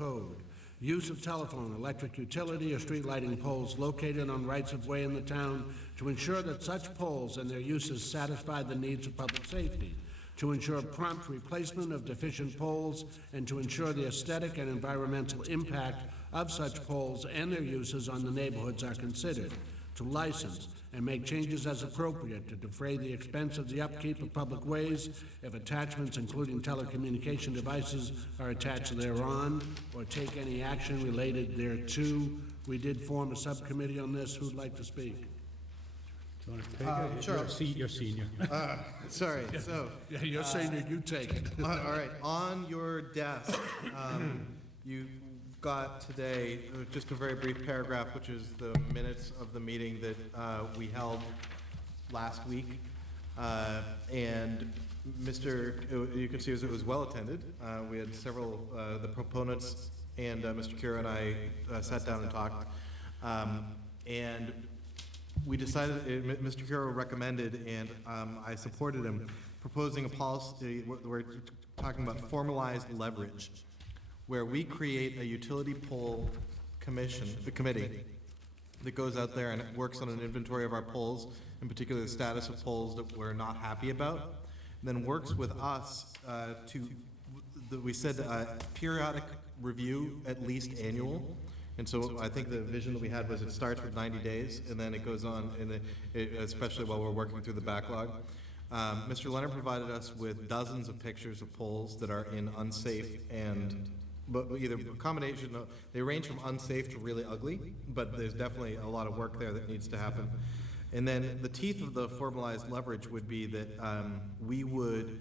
code. Use of telephone, electric utility, or street lighting poles located on rights-of-way in the town to ensure that such poles and their uses satisfy the needs of public safety, to ensure prompt replacement of deficient poles, and to ensure the aesthetic and environmental impact of such poles and their uses on the neighborhoods are considered, to license and make changes as appropriate to defray the expense of the upkeep of public ways if attachments including telecommunication devices are attached thereon, or take any action related thereto. We did form a subcommittee on this. Who'd like to speak? Do you want to take it? Sure. You're senior. Sorry. So. Yeah, you're senior. You take it. All right. On your desk, you got today just a very brief paragraph, which is the minutes of the meeting that we held last week. And you can see it was well attended. We had several, the proponents and Mr. Kira and I sat down and talked. And we decided, Mr. Kira recommended, and I supported him, proposing a policy. We're talking about formalized leverage, where we create a utility pole committee that goes out there and works on an inventory of our poles, in particular the status of poles that we're not happy about, and then works with us we said periodic review, at least annual. And so I think the vision that we had was it starts with 90 days, and then it goes on, especially while we're working through the backlog. Mr. Leonard provided us with dozens of pictures of poles that are in unsafe but either combination of, they range from unsafe to really ugly, but there's definitely a lot of work there that needs to happen. And then the teeth of the formalized leverage would be that we would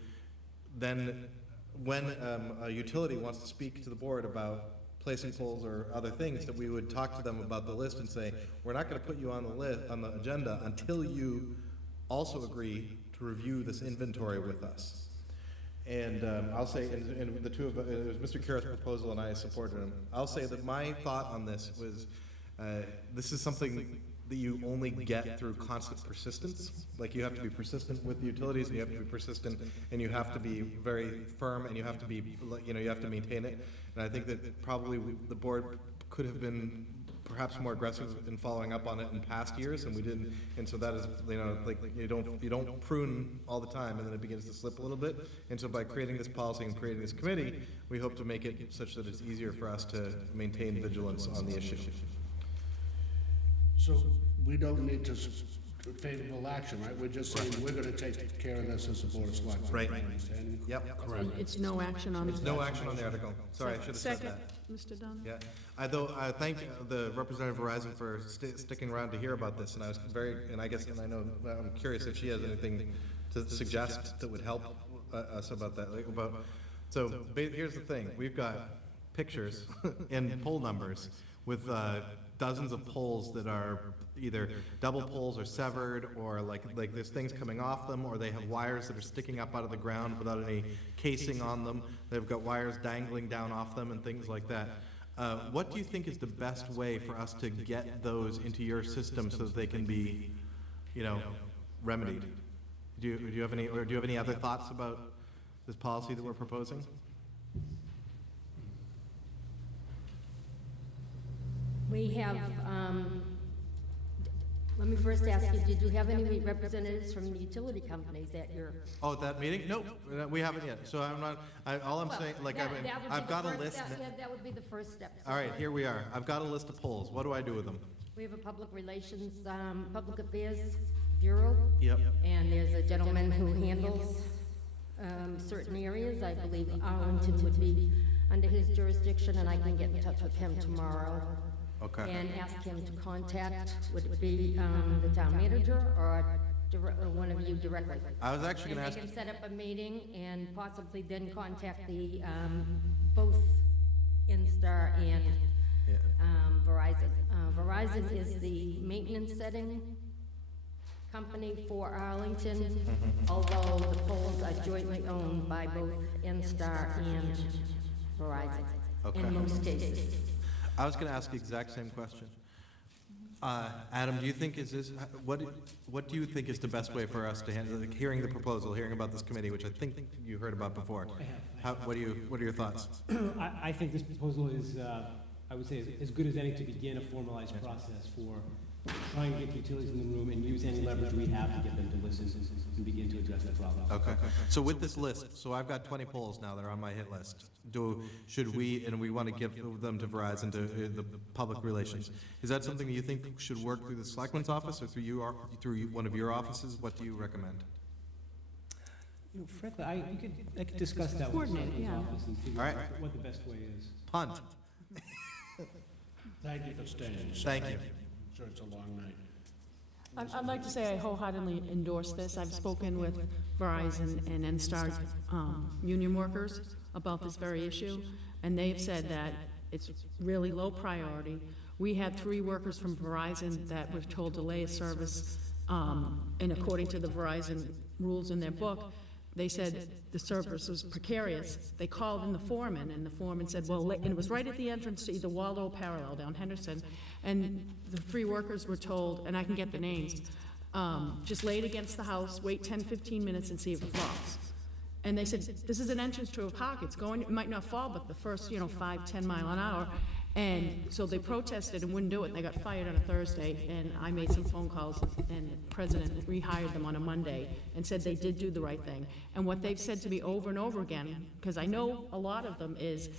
then, when a utility wants to speak to the board about placing poles or other things, that we would talk to them about the list and say, we're not going to put you on the list, on the agenda, until you also agree to review this inventory with us. And I'll say, and the two of it was Mr. Kira's proposal, and I supported him. I'll say that my thought on this was, this is something that you only get through constant persistence. Like, you have to be persistent with the utilities, and you have to be persistent, and you have to be very firm, and you have to be, you have to maintain it. And I think that probably the board could have been perhaps more aggressive in following up on it in past years, and we didn't. And so that is, like, you don't prune all the time, and then it begins to slip a little bit. And so by creating this policy and creating this committee, we hope to make it such that it's easier for us to maintain vigilance on the issue. So we don't need to favorable action, right? We're just saying we're going to take care of this as a board of selectmen. Right. Yep. Correct. It's no action on it. It's no action on the article. Sorry, I should have said that. Mr. Dunn? Yeah. I thank the representative of Verizon for sticking around to hear about this, and I was and I know, I'm curious if she has anything to suggest that would help us about that. So here's the thing: we've got pictures and poll numbers with dozens of poles that are either double poles or severed, or like there's things coming off them, or they have wires that are sticking up out of the ground without any casing on them. They've got wires dangling down off them and things like that. What do you think is the best way for us to get those into your system so that they can be, remedied? Do you have any other thoughts about this policy that we're proposing? We have, let me first ask you, did you have any representatives from the utility companies at your? Oh, at that meeting? Nope, we haven't yet. So I'm not, all I'm saying, like, I've got a list. That would be the first step. All right, here we are. I've got a list of polls. What do I do with them? We have a public relations, public affairs bureau. Yep. And there's a gentleman who handles certain areas. I believe Arlington would be under his jurisdiction, and I can get in touch with him tomorrow. Okay. And ask him to contact, would it be the town manager or one of you directly? I was actually going to ask. They can set up a meeting and possibly then contact the both Instar and Verizon. Verizon is the maintenance setting company for Arlington, although the poles are jointly owned by both Instar and Verizon in most cases. I was going to ask the exact same question. Adam, do you think what do you think is the best way for us to handle, like, hearing the proposal, hearing about this committee, which I think you heard about before? What are your thoughts? I think this proposal is, I would say, as good as any to begin a formalized process for trying to get utilities in the room and use any leverage we have to get them to listen and begin to address that problem. Okay. So with this list, so I've got 20 polls now that are on my hit list. Should we, and we want to give them to Verizon, to the public relations, is that something you think should work through the selectman's office or through one of your offices? What do you recommend? You know, frankly, I could discuss that with Coordinate, someone's yeah. office and figure All out right. what the best way is. Punt. Thank you for staying. Thank you. I'm sure it's a long night. I'd like to say I wholeheartedly endorse this. I've spoken with Verizon and NSTAR union workers about this very issue, and they've said that it's really low priority. We had 3 workers from Verizon that were told to delay a service, and according to the Verizon rules in their book, they said the service was precarious. They called in the foreman, and the foreman said, well, and it was right at the entrance to either Waldo or Parallel down Henderson, and the 3 workers were told, and I can get the names, just lay it against the house, wait 10, 15 minutes and see if it falls. And they said, this is an entrance to a park, it might not fall, but the first, 5, 10 mile an hour. And so they protested and wouldn't do it, and they got fired on a Thursday, and I made some phone calls, and the president rehired them on a Monday, and said they did do the right thing. And what they've said to me over and over again, because I know a lot of them, is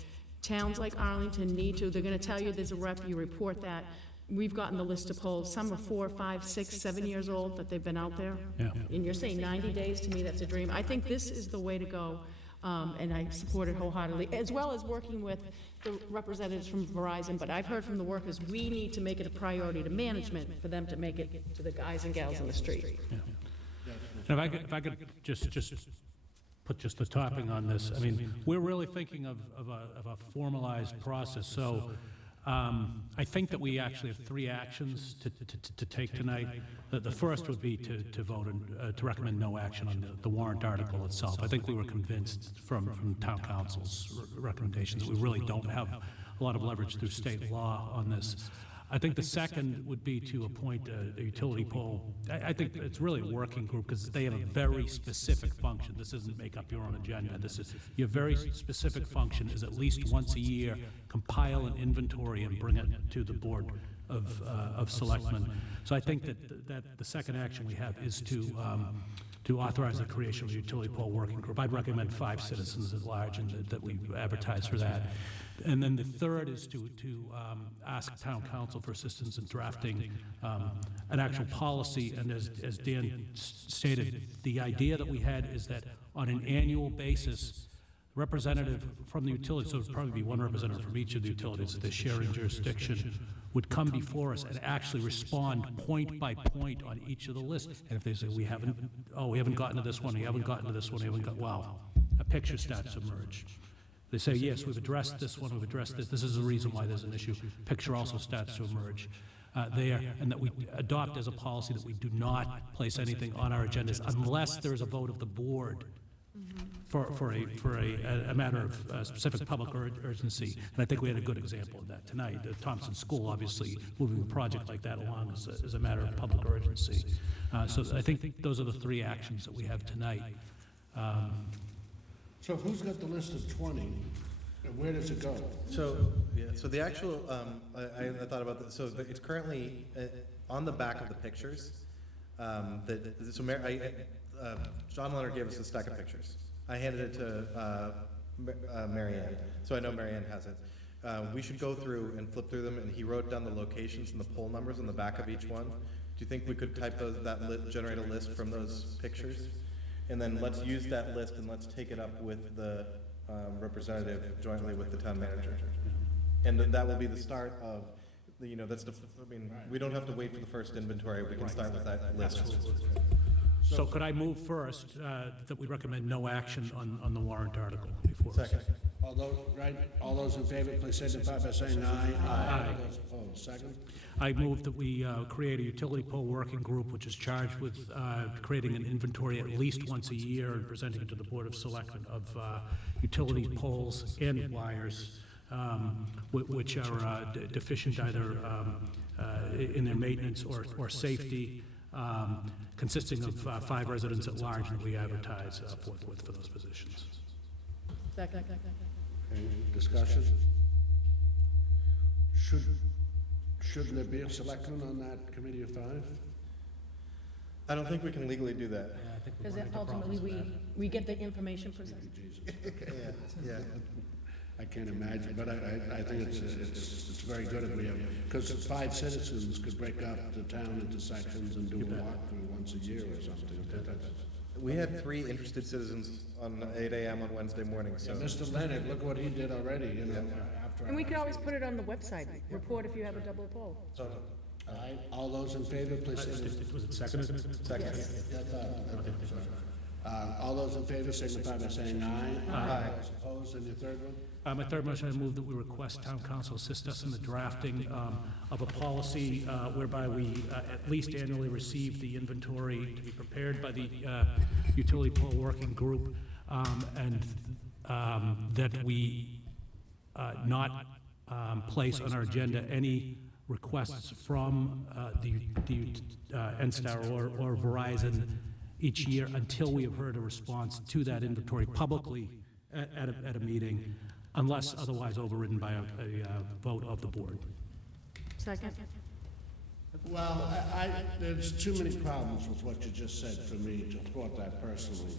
towns like Arlington need to, they're gonna tell you there's a rep, you report that. We've gotten the list of polls, some are 4, 5, 6, 7 years old that they've been out there. Yeah. And you're saying 90 days, to me, that's a dream. I think this is the way to go, and I support it wholeheartedly, as well as working with the representatives from Verizon, but I've heard from the workers, we need to make it a priority to management for them to make it to the guys and gals on the street. And if I could just put just the topping on this, I mean, we're really thinking of a formalized process. So I think that we actually have 3 actions to take tonight. The first would be to vote and to recommend no action on the warrant article itself. I think we were convinced from town council's recommendations that we really don't have a lot of leverage through state law on this. I think the second would be to appoint a utility pole. I think it's really a working group because they have a very specific function. This isn't make up your own agenda. This is your very specific function is at least once a year compile an inventory and bring it to the board of selectmen. So I think that the second action we have is to authorize the creation of a utility pole working group. I'd recommend 5 citizens at large and that we advertise for that. And then the third is to ask town council for assistance in drafting an actual policy. And as Dan stated, the idea that we had is that on an annual basis, representative from the utilities, so it would probably be 1 representative from each of the utilities that they share in jurisdiction, would come before us and actually respond point by point on each of the lists. And if they say, we haven't gotten to this one, we haven't gotten to this one, we haven't got, wow, a picture starts to emerge. They say, yes, we've addressed this one, we've addressed this, this is the reason why there's an issue. Picture also starts to emerge there, and that we adopt as a policy that we do not place anything on our agendas unless there's a vote of the board for a matter of specific public urgency. And I think we had a good example of that tonight. Thompson School, obviously, moving a project like that along is a matter of public urgency. So I think those are the 3 actions that we have tonight. So who's got the list of 20, and where does it go? So, yeah, so the actual, I thought about this, so it's currently on the back of the pictures. John Leonard gave us a stack of pictures. I handed it to Mary Ann, so I know Mary Ann has it. We should go through and flip through them, and he wrote down the locations and the poll numbers on the back of each one. Do you think we could type generate a list from those pictures? And then let's use that list and let's take it up with the representative jointly with the town manager. And that will be the start of, that's the, we don't have to wait for the first inventory. We can start with that list. So could I move first that we recommend no action on the warrant article before us? Second. All those in favor, please signify by saying aye. Aye. All those opposed, second. I move that we create a utility pole working group which is charged with creating an inventory at least once a year and presenting it to the Board of Selectmen of utility poles and wires which are deficient either in their maintenance or safety, consisting of 5 residents at large, and we advertise forthwith for those positions. Second. Any discussion? Shouldn't there be a selectman on that committee of 5? I don't think we can legally do that. Yeah, I think we Because run into ultimately, problems with we get the information presented. Jesus, okay. Yeah. I can't imagine, but I think it's very good if we have, because 5 citizens could break up the town into sections and do a walkthrough once a year or something. We had 3 interested citizens on 8 a.m. on Wednesday morning, so. Mr. Leonard, look what he did already, you know, after. And we could always put it on the website, report if you have a double poll. All right, all those in favor, please say. Was it seconded? Second. All those in favor signify by saying aye. Aye. Those opposed, and your third one? My third motion, I move that we request town council assist us in the drafting of a policy whereby we at least annually receive the inventory to be prepared by the utility pole working group, and that we not place on our agenda any requests from the NSTAR or Verizon each year until we have heard a response to that inventory publicly at a meeting, unless otherwise overridden by a vote of the board. Second. Well, there's too many problems with what you just said for me to support that personally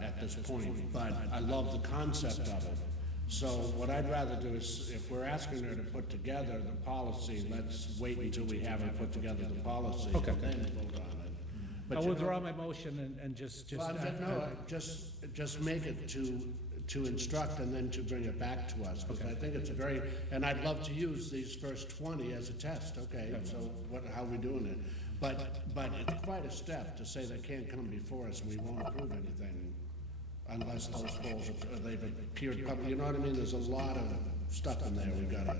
at this point, but I love the concept of it. So what I'd rather do is, if we're asking her to put together the policy, let's wait until we have her put together the policy and then vote on it. But I'll you withdraw know, my motion and just. just make it to instruct and then to bring it back to us, because I think it's a very, and I'd love to use these first 20 as a test, okay, so how are we doing it? But it's quite a step to say they can't come before us and we won't approve anything unless those polls, they've appeared public, you know what I mean? There's a lot of stuff in there we've got to,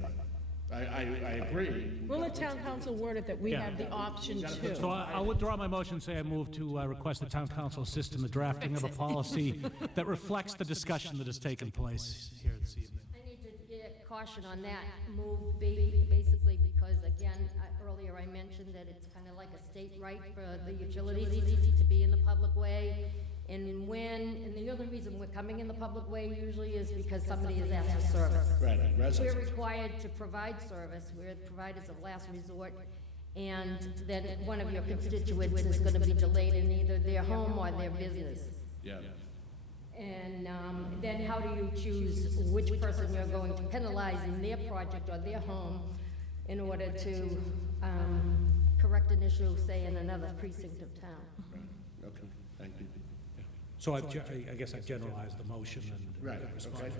I agree. We'll let town council word it that we have the option to. So I'll withdraw my motion and say I move to request the town council assist in the drafting of a policy that reflects the discussion that has taken place here this evening. I need to get caution on that move, basically because, again, earlier I mentioned that it's kind of like a state right for the utilities to be in the public way. And the other reason we're coming in the public way usually is because somebody has asked for service. Right, We're required to provide service. We're providers of last resort. And then one of your constituents is going to be delayed in either their home or their business. Yeah. And then how do you choose which person you're going to penalize in their project or their home in order to correct an issue, say, in another precinct of town? Right. Okay, thank you. So I guess I've generalized the motion and. Right, respond. okay,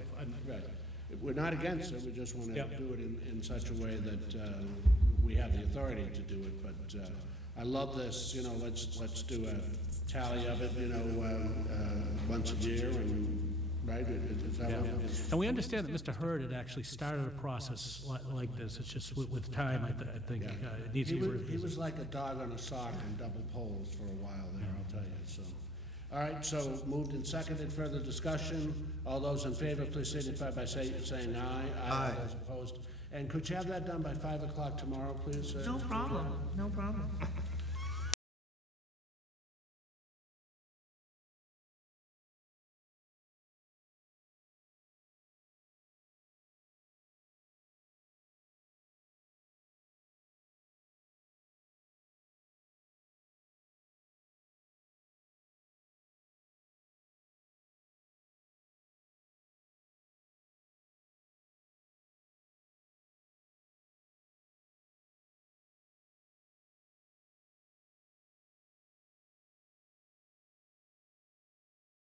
right. We're not against it, we just want to Yep. do it in such a way that we have the authority to do it, but I love this, you know, let's do a tally of it, you know, once a year, and, right? Is that what it is? And we understand that Mr. Hurd had actually started a process like this. It's just with time, I think Yeah. it needs to be He revisited. was like a dog on a sock and double poles for a while there, I'll tell you, so. All right, so moved and seconded, further discussion. All those in favor, please signify by saying aye. Aye. All those opposed. And could you have that done by 5 o'clock tomorrow, please? No problem, no problem.